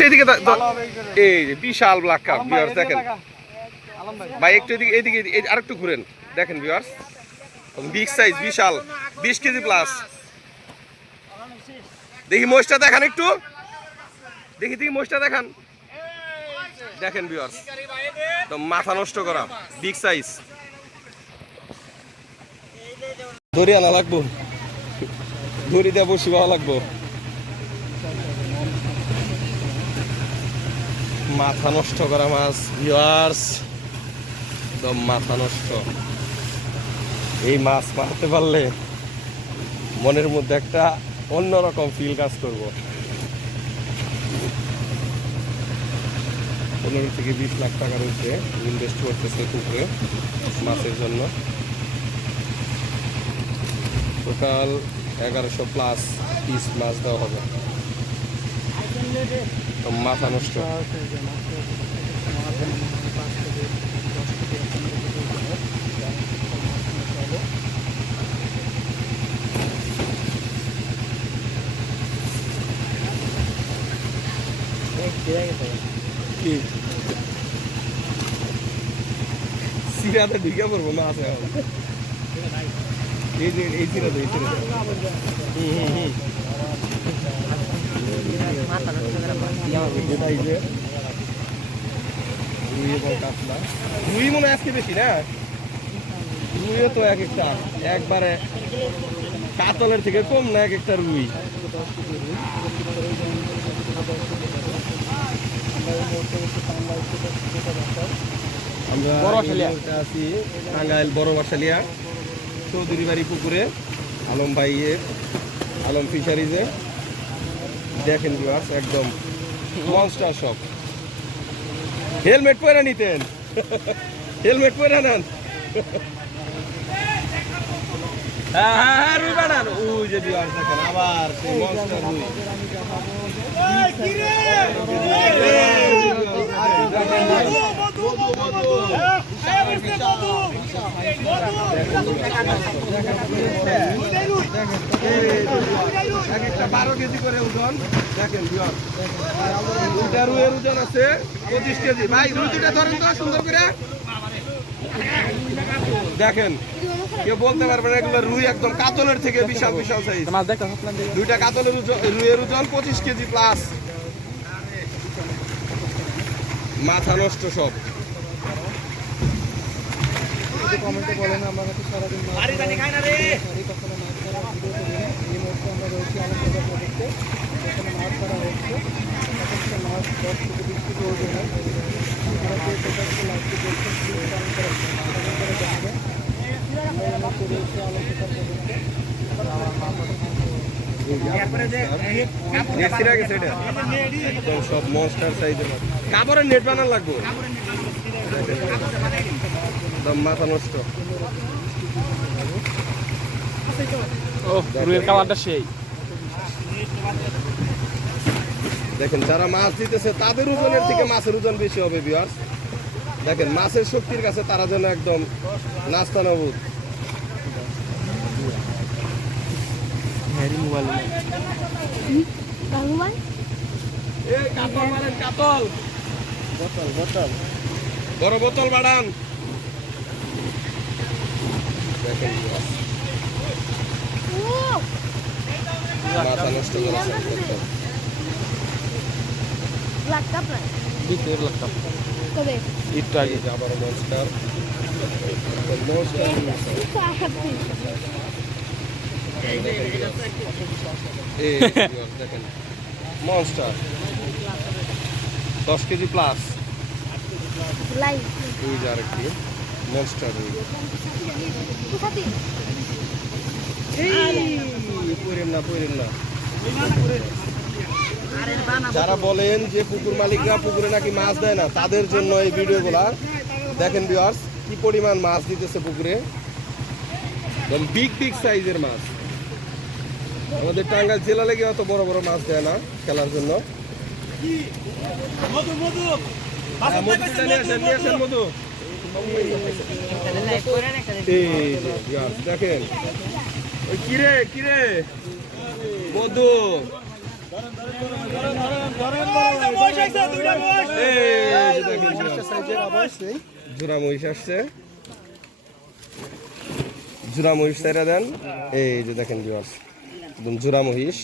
একটু এদিকে এই যে বিশাল ব্ল্যাক কাপ ভিউয়ার্স দেখেন। ভাই। একটু এদিকে এদিকে এদিকে- আরেকটু ঘুরেন। দেখেন ভিউয়ার্স বিগ সাইজ বিশাল। বিশ কেজি প্লাস দেখি মোষটা দেখান একটু। দেখি দেখি মোষটা দেখান। দেখেন ভিউয়ার্স তো মাথা নষ্ট করা বিগ সাইজ দড়ি আনা লাগবো। দড়ি দিয়ে বসি ভালো লাগবো। মাথা নষ্ট করা মাছ ভিউয়ার্স একদম মাথা নষ্ট। এই মাছ মারতে পারলে মনের মধ্যে একটা অন্যরকম ফিল কাজ করব। পনেরো থেকে বিশ লাখ টাকার উপরে ইনভেস্ট করতেছে পুকুরে মাছের জন্য। টোটাল এগারোশো প্লাস পিস মাছ দেওয়া হবে। মাথা নষ্ট। কি? সিরাতে ঢুকে পড়ব মাছ এখন এই যে এই সিরাতে এই সিরাতে যেটা এই যে রুই মনে আজকে বেশি না রুইও তো এক একটা একবারে কাতলের থেকে কম না এক একটা রুই আমরা আছি টাঙ্গাইল বড় বাসালিয়া চৌধুরী বাড়ি পুকুরে আলম ভাইয়ের আলম ফিশারিজে দেখেন একদম মনস্টার সব হেলমেট পরে নিতেন হেলমেট পরে নেন হ্যাঁ হ্যাঁ হ্যাঁ আবার মনস্টার এক একটা বারো কেজি করে ওজন দেখেন দুইটা রুইয়ের ওজন আছে পঁচিশ কেজি ভাই রুই দুটা ধরেন তো সুন্দর করে দেখেন কেউ বলতে পারবে না এগুলো রুই একদম কাতলের থেকে বিশাল বিশাল সাইজ দুইটা কাতলের রুইয়ের ওজন পঁচিশ কেজি প্লাস মাথা নষ্ট সব। কমেন্টে বলেন আমরা হয়তো সারাদিন সরি কখনো মাছ ধরা ভিডিও করি না। এই মুহূর্তে আমরা রয়েছি আলমবাজার প্রজেক্টে এখানে মাছ ধরা হচ্ছে। একটা মাছ দশ থেকে বিশ কেজি ওজন হয়। সব মনস্টার সাইজের কাপড়ের নেট বানান লাগবো। একদম মাথা নষ্ট। ও রুইয়ের কালারটা সেই। দেখেন যারা মাছ দিতেছে তাদের ওজনের থেকে মাছের ওজন বেশি হবে বিয়ার্স দেখেন মাছের শক্তির কাছে তারা যেন একদম নাস্তা নবুদ বড় বোতল বাড়ান। দেখেন মাথা নষ্ট করেছে একটু আবার মনস্টার দেখেন মনস্টার দশ কেজি প্লাস লাইভ ওই যে মনস্টার না পড়েন না। যারা বলেন যে পুকুর মালিকরা পুকুরে নাকি মাছ দেয় না তাদের জন্য এই ভিডিওগুলা। দেখেন ভিউয়ার্স কি পরিমাণ মাছ দিতেছে পুকুরে? বিগ বিগ সাইজের মাছ। আমাদের টাঙ্গাইল জেলা লেগে অত বড় বড় মাছ দেয় না খেলার জন্য। হ্যাঁ, নিয়ে আসেন মধু। দেখেন কিরে কিরে সেই জোড়া মহিষ আসছে জোড়া মহিষ তাইরা দেন এই যে দেখেন ভিউয়ার্স একদম জোড়া মহিষ।